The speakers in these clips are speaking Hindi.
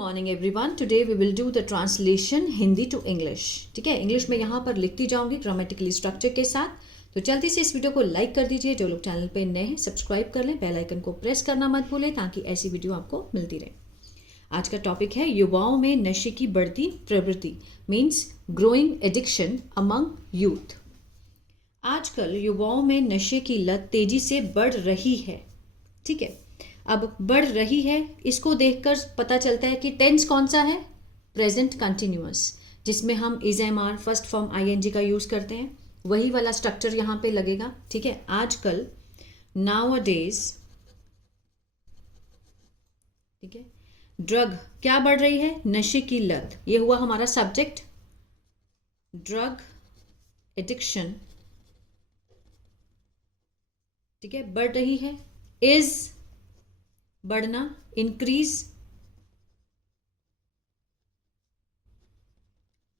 Morning everyone. Today we will do the translation Hindi to English. ठीक है, इंग्लिश में यहाँ पर लिखती जाऊंगी ग्रामेटिकली स्ट्रक्चर के साथ। तो जल्दी से इस वीडियो को लाइक कर दीजिए। जो लोग चैनल पे नए हैं सब्सक्राइब कर लें, बेल आइकन को प्रेस करना मत भूलें ताकि ऐसी वीडियो आपको मिलती रहे। आज का टॉपिक है युवाओं में नशे की बढ़ती प्रवृत्ति, means growing addiction among youth. आजकल युवाओं में नशे की लत तेजी से बढ़ रही है। ठीक है, अब बढ़ रही है, इसको देखकर पता चलता है कि टेंस कौन सा है, प्रेजेंट कंटिन्यूअस, जिसमें हम is am are first form ING का यूज करते हैं। वही वाला स्ट्रक्चर यहाँ पे लगेगा। ठीक है, आजकल नाउ अ डेज, ठीक है, ड्रग क्या बढ़ रही है, नशे की लत। ये हुआ हमारा सब्जेक्ट, ड्रग एडिक्शन, ठीक है, बढ़ रही है। इज बढ़ना, इंक्रीज,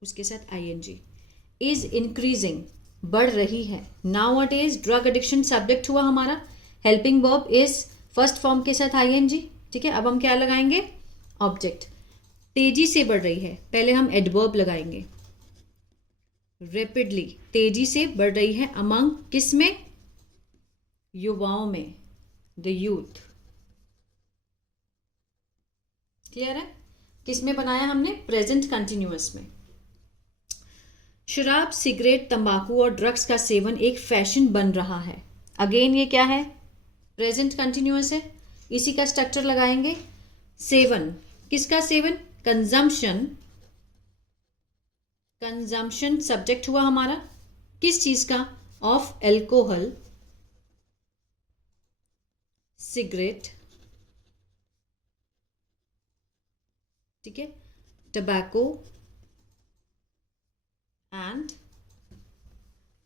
उसके साथ आईएनजी, इज इंक्रीजिंग, बढ़ रही है। नाउ अ डेज ड्रग एडिक्शन सब्जेक्ट हुआ हमारा, helping verb is first form के साथ आईएनजी। ठीक है, अब हम क्या लगाएंगे, ऑब्जेक्ट। तेजी से बढ़ रही है, पहले हम एडवर्ब लगाएंगे, रैपिडली, तेजी से बढ़ रही है। अमंग, किस में, युवाओं में, द यूथ। क्लियर है, किस में बनाया हमने, प्रेजेंट कंटिन्यूअस में। शराब, सिगरेट, तंबाकू और ड्रग्स का सेवन एक फैशन बन रहा है। अगेन ये क्या है, प्रेजेंट कंटिन्यूअस है, इसी का स्ट्रक्चर लगाएंगे। सेवन, किसका सेवन, कंजम्पशन, कंजम्पशन सब्जेक्ट हुआ हमारा, किस चीज का, ऑफ एल्कोहल, सिगरेट, ठीक है, tobacco and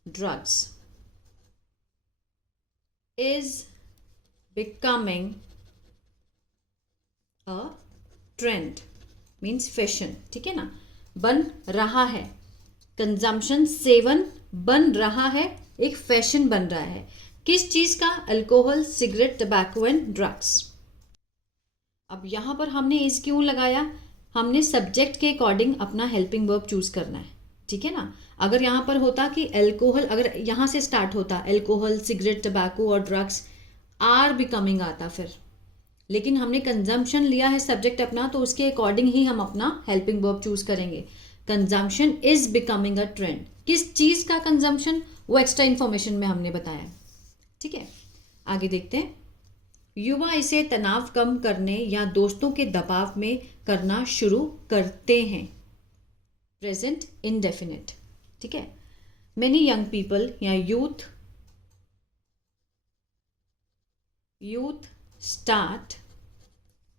drugs is becoming a trend, means fashion. ठीक है ना, बन रहा है, कंजम्पशन, सेवन बन रहा है, एक फैशन बन रहा है। किस चीज का, alcohol, cigarette, tobacco and drugs. अब यहां पर हमने इज क्यों लगाया, हमने सब्जेक्ट के अकॉर्डिंग अपना हेल्पिंग वर्ब चूज करना है। ठीक है ना, अगर यहां पर होता कि एल्कोहल, अगर यहां से स्टार्ट होता एल्कोहल, सिगरेट, टबैको और ड्रग्स, आर बिकमिंग आता फिर, लेकिन हमने कंजम्पशन लिया है सब्जेक्ट अपना, तो उसके अकॉर्डिंग ही हम अपना हेल्पिंग वर्ब चूज करेंगे। Consumption is becoming a trend, किस चीज का कंजम्पशन, वो एक्स्ट्रा इंफॉर्मेशन में हमने बताया। ठीक है, आगे देखते हैं। युवा इसे तनाव कम करने या दोस्तों के दबाव में करना शुरू करते हैं, प्रेजेंट इंडेफिनिट। ठीक है, मेनी यंग पीपल या यूथ स्टार्ट,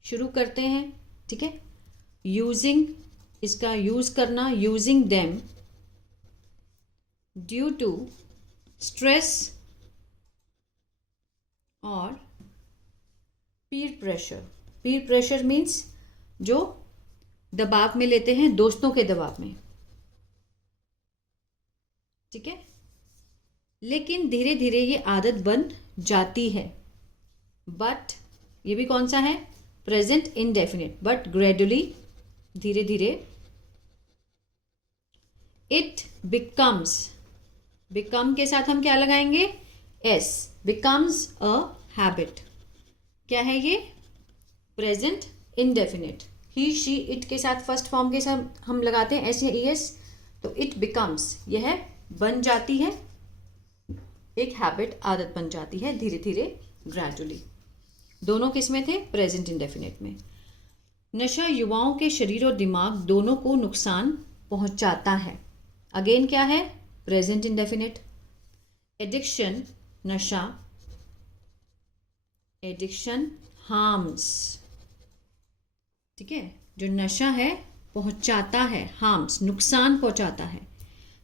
शुरू करते हैं। ठीक है, यूजिंग, इसका यूज करना, using them due to stress और पीर प्रेशर। पीर प्रेशर मीन्स जो दबाव में लेते हैं, दोस्तों के दबाव में। ठीक है, लेकिन धीरे धीरे ये आदत बन जाती है। बट ये भी कौन सा है, प्रेजेंट इंडेफिनिट, बट ग्रेजुअली, धीरे धीरे। इट बिकम्स, बिकम के साथ हम क्या लगाएंगे, एस, बिकम्स अ हैबिट। क्या है ये, present indefinite. He, she, it के साथ फर्स्ट फॉर्म के साथ हम लगाते हैं एस या ईएस, तो इट बिकम्स, यह बन जाती है, एक हैबिट, आदत बन जाती है, धीरे धीरे, ग्रेजुअली। दोनों किस में थे, प्रेजेंट इंडेफिनिट में। नशा युवाओं के शरीर और दिमाग दोनों को नुकसान पहुंचाता है। अगेन क्या है, प्रेजेंट इंडेफिनिट। एडिक्शन, नशा, एडिक्शन हार्म्स। ठीक है, जो नशा है पहुंचाता है, हार्म्स, नुकसान पहुंचाता है।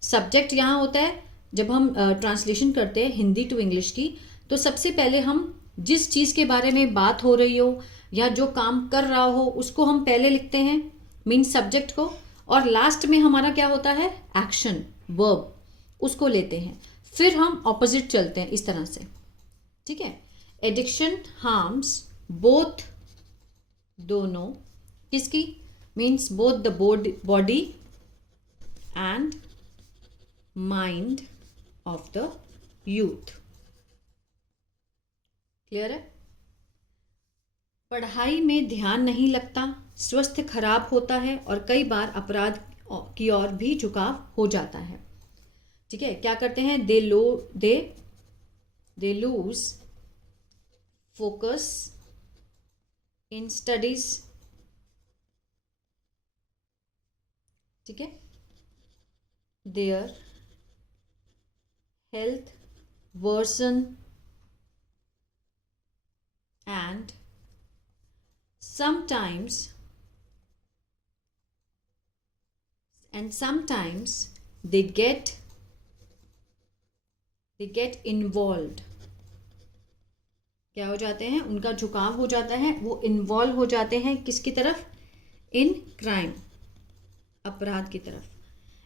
सब्जेक्ट यहां होता है, जब हम ट्रांसलेशन करते हैं हिंदी टू इंग्लिश की, तो सबसे पहले हम जिस चीज के बारे में बात हो रही हो या जो काम कर रहा हो उसको हम पहले लिखते हैं, मीन सब्जेक्ट को, और लास्ट में हमारा क्या होता है, एक्शन, वर्ब, उसको लेते हैं, फिर हम ऑपोजिट चलते हैं, इस तरह से। ठीक है, एडिक्शन हार्म्स बोथ, दोनों, किसकी? Means both the body and mind of the youth. Clear है? पढ़ाई में ध्यान नहीं लगता, स्वास्थ्य खराब होता है और कई बार अपराध की ओर भी झुकाव हो जाता है। ठीक है, क्या करते हैं? They lose focus in studies. ठीक है, their health worsen and sometimes they get involved। क्या हो जाते हैं? उनका झुकाव हो जाता है, वो इन्वॉल्व हो जाते हैं किसकी तरफ? इन क्राइम, अपराध की तरफ।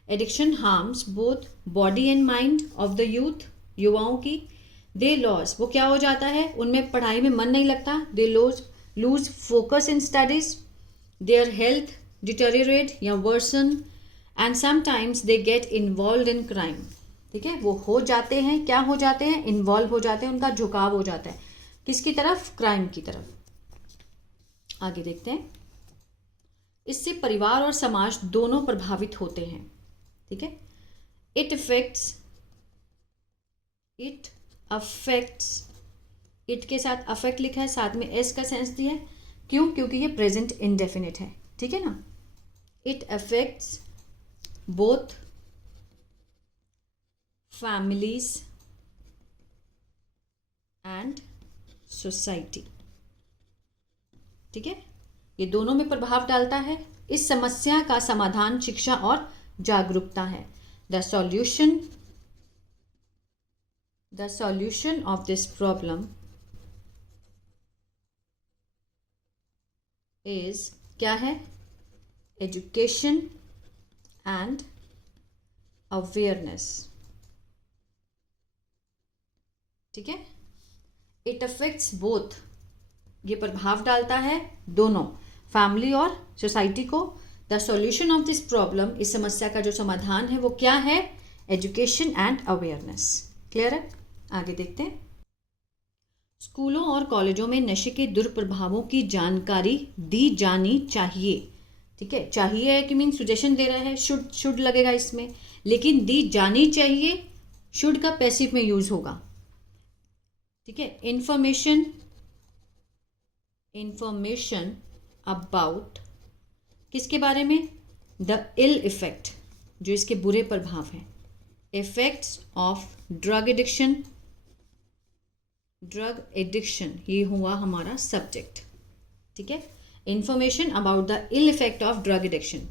Addiction harms both body and mind of the youth, युवाओं की। दे लॉस, वो क्या हो जाता है? उनमें पढ़ाई में मन नहीं लगता। They lose focus in studies, their health deteriorate या worsen and sometimes they get involve in crime. ठीक है, वो हो जाते हैं, क्या हो जाते हैं? इन्वॉल्व हो जाते हैं, उनका झुकाव हो जाता है किसकी तरफ? क्राइम की तरफ। आगे देखते हैं। इससे परिवार और समाज दोनों प्रभावित होते हैं। ठीक है, इट अफेक्ट्स, इट के साथ अफेक्ट लिखा है, साथ में एस का सेंस दिया है। क्यों? क्योंकि ये प्रेजेंट इंडेफिनिट है। ठीक है ना? It affects both families and society. ठीक है, ये दोनों में प्रभाव डालता है। इस समस्या का समाधान शिक्षा और जागरूकता है। The solution of this problem is क्या है? education and awareness। ठीक है, it affects both, ये प्रभाव डालता है दोनों, फैमिली और सोसाइटी को। The solution of this problem, इस समस्या का जो समाधान है वो क्या है? Education and awareness. क्लियर है? आगे देखते हैं। स्कूलों और कॉलेजों में नशे के दुष्प्रभावों की जानकारी दी जानी चाहिए। ठीक है, चाहिए है कि मीन सुजेशन दे रहा है, शुड लगेगा इसमें, लेकिन दी जानी चाहिए, शुड का पैसिव में यूज होगा। ठीक है, इंफॉर्मेशन अबाउट, किसके बारे में? द इल इफेक्ट, जो इसके बुरे प्रभाव हैं। इफेक्ट्स ऑफ ड्रग एडिक्शन, ये हुआ हमारा सब्जेक्ट। ठीक है, information about the ill effect of drug addiction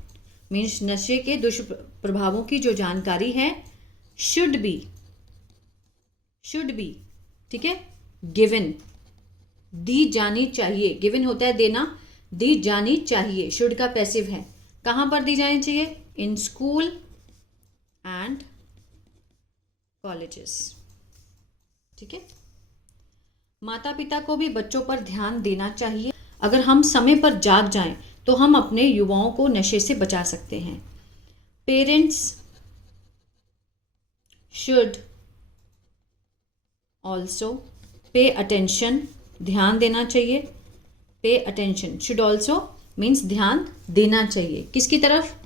means नशे के दुष्प्रभावों की जो जानकारी है, शुड बी, ठीक है, गिवन, दी जानी चाहिए। गिवन होता है देना, दी जानी चाहिए, शुड का पैसिव है। कहाँ पर दी जानी चाहिए? In school and colleges. ठीक है, माता पिता को भी बच्चों पर ध्यान देना चाहिए। अगर हम समय पर जाग जाएं तो हम अपने युवाओं को नशे से बचा सकते हैं। Parents should also pay attention, ध्यान देना चाहिए। Pay attention, should also means ध्यान देना चाहिए, किसकी तरफ?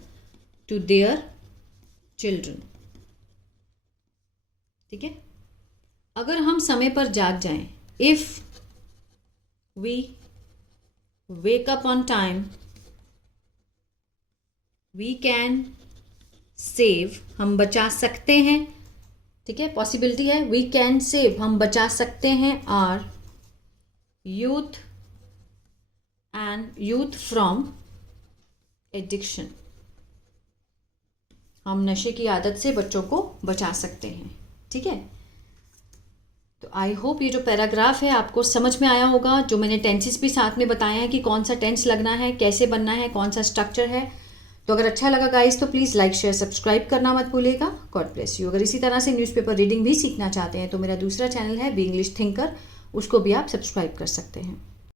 To their children. ठीक है, अगर हम समय पर जाग जाएं, if we wake up on time, we can save, हम बचा सकते हैं। ठीक है, पॉसिबिलिटी है, we can save, हम बचा सकते हैं our youth from addiction, हम नशे की आदत से बच्चों को बचा सकते हैं। ठीक है, तो आई होप ये जो पैराग्राफ है आपको समझ में आया होगा। जो मैंने टेंसेस भी साथ में बताया है कि कौन सा टेंस लगना है, कैसे बनना है, कौन सा स्ट्रक्चर है। तो अगर अच्छा लगा गाइस तो प्लीज़ लाइक शेयर सब्सक्राइब करना मत भूलिएगा। God bless you. अगर इसी तरह से न्यूज़पेपर रीडिंग भी सीखना चाहते हैं तो मेरा दूसरा चैनल है बी इंग्लिश थिंकर, उसको भी आप सब्सक्राइब कर सकते हैं।